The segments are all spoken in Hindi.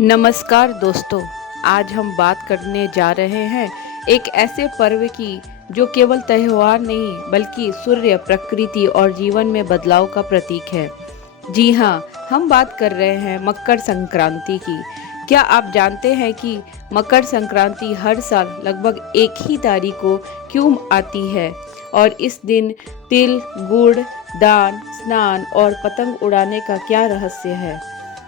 नमस्कार दोस्तों, आज हम बात करने जा रहे हैं एक ऐसे पर्व की जो केवल त्योहार नहीं बल्कि सूर्य, प्रकृति और जीवन में बदलाव का प्रतीक है। जी हाँ, हम बात कर रहे हैं मकर संक्रांति की। क्या आप जानते हैं कि मकर संक्रांति हर साल लगभग एक ही तारीख को क्यों आती है और इस दिन तिल, गुड़, दान, स्नान और पतंग उड़ाने का क्या रहस्य है?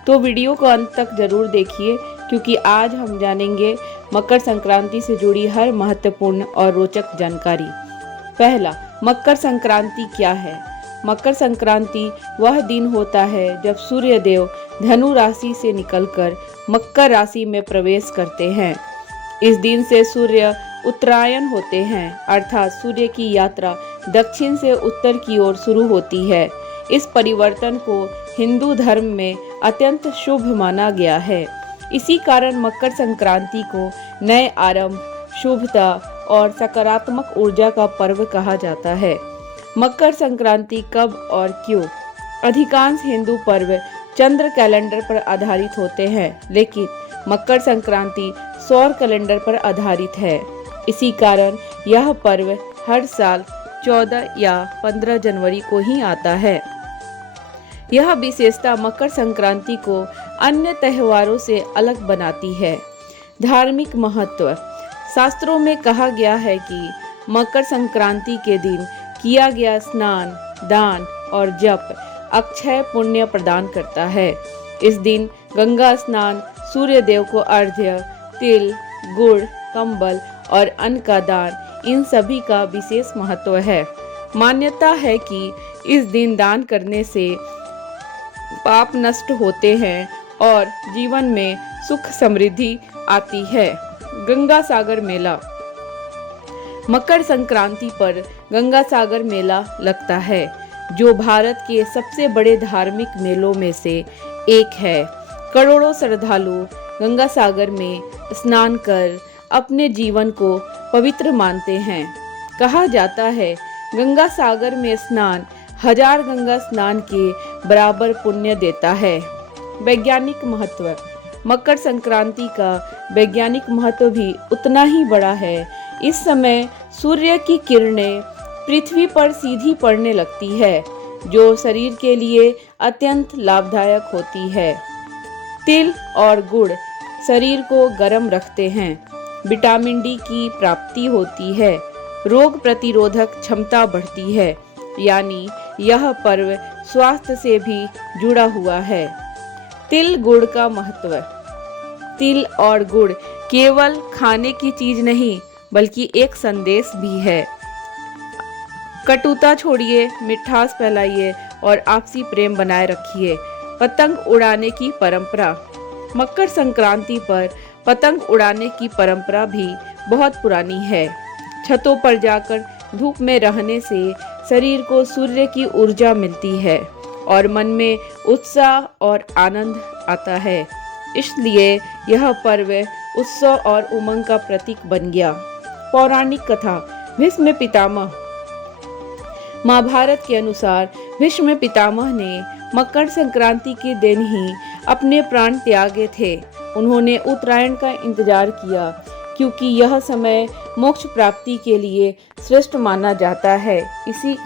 तो वीडियो को अंत तक जरूर देखिए क्योंकि आज हम जानेंगे मकर संक्रांति से जुड़ी हर महत्वपूर्ण और रोचक जानकारी। पहला, मकर संक्रांति क्या है? मकर संक्रांति वह दिन होता है जब सूर्य देव धनु राशि से निकलकर मकर राशि में प्रवेश करते हैं। इस दिन से सूर्य उत्तरायण होते हैं, अर्थात सूर्य की यात्रा दक्षिण से उत्तर की ओर शुरू होती है। इस परिवर्तन को हिंदू धर्म में अत्यंत शुभ माना गया है। इसी कारण मकर संक्रांति को नए आरंभ, शुभता और सकारात्मक ऊर्जा का पर्व कहा जाता है। मकर संक्रांति कब और क्यों? अधिकांश हिंदू पर्व चंद्र कैलेंडर पर आधारित होते हैं, लेकिन मकर संक्रांति सौर कैलेंडर पर आधारित है। इसी कारण यह पर्व हर साल 14 या 15 जनवरी को ही आता है। यह विशेषता मकर संक्रांति को अन्य त्योहारों से अलग बनाती है। धार्मिक महत्व। शास्त्रों में कहा गया है कि मकर संक्रांति के दिन किया गया स्नान, दान और जप अक्षय पुण्य प्रदान करता है। इस दिन गंगा स्नान, सूर्य देव को अर्घ्य, तिल, गुड़, कंबल और अन्न का दान, इन सभी का विशेष महत्व है। मान्यता है कि इस दिन दान करने से पाप नष्ट होते हैं और जीवन में सुख समृद्धि आती है। गंगा सागर मेला। मकर संक्रांति पर गंगा सागर मेला लगता है, जो भारत के सबसे बड़े धार्मिक मेलों में से एक है। करोड़ों श्रद्धालु गंगा सागर में स्नान कर अपने जीवन को पवित्र मानते हैं। कहा जाता है, गंगा सागर में स्नान 1000 गंगा स्नान के बराबर पुण्य देता है। वैज्ञानिक महत्व। मकर संक्रांति का वैज्ञानिक महत्व भी उतना ही बड़ा है। इस समय सूर्य की किरणें पृथ्वी पर सीधी पड़ने लगती है, जो शरीर के लिए अत्यंत लाभदायक होती है। तिल और गुड़ शरीर को गर्म रखते हैं। विटामिन डी की प्राप्ति होती है। रोग प्रतिरोधक क्षमता बढ़ती है, यानी यह पर्व स्वास्थ्य से भी जुड़ा हुआ है। तिल गुड़ का महत्व। तिल और गुड़ केवल खाने की चीज नहीं बल्कि एक संदेश भी है। कटुता छोड़िए, मिठास फैलाइए और आपसी प्रेम बनाए रखिए। पतंग उड़ाने की परंपरा। मकर संक्रांति पर पतंग उड़ाने की परंपरा भी बहुत पुरानी है। छतों पर जाकर धूप में रहने से शरीर को सूर्य की ऊर्जा मिलती है और मन में उत्साह और आनंद आता है। इसलिए यह पर्व उत्सव और उमंग का प्रतीक बन गया। पौराणिक कथा। भीष्म पितामह। महाभारत के अनुसार भीष्म पितामह ने मकर संक्रांति के दिन ही अपने प्राण त्यागे थे। उन्होंने उत्तरायण का इंतजार किया क्योंकि यह समय मोक्ष प्राप्ति के लिए श्रेष्ठ माना जाता है। इसी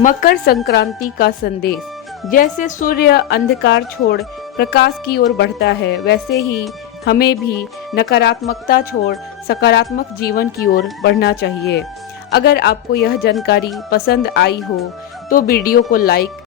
मकर संक्रांति का संदेश। जैसे सूर्य अंधकार छोड़ प्रकाश की ओर बढ़ता है, वैसे ही हमें भी नकारात्मकता छोड़ सकारात्मक जीवन की ओर बढ़ना चाहिए। अगर आपको यह जानकारी पसंद आई हो तो वीडियो को लाइक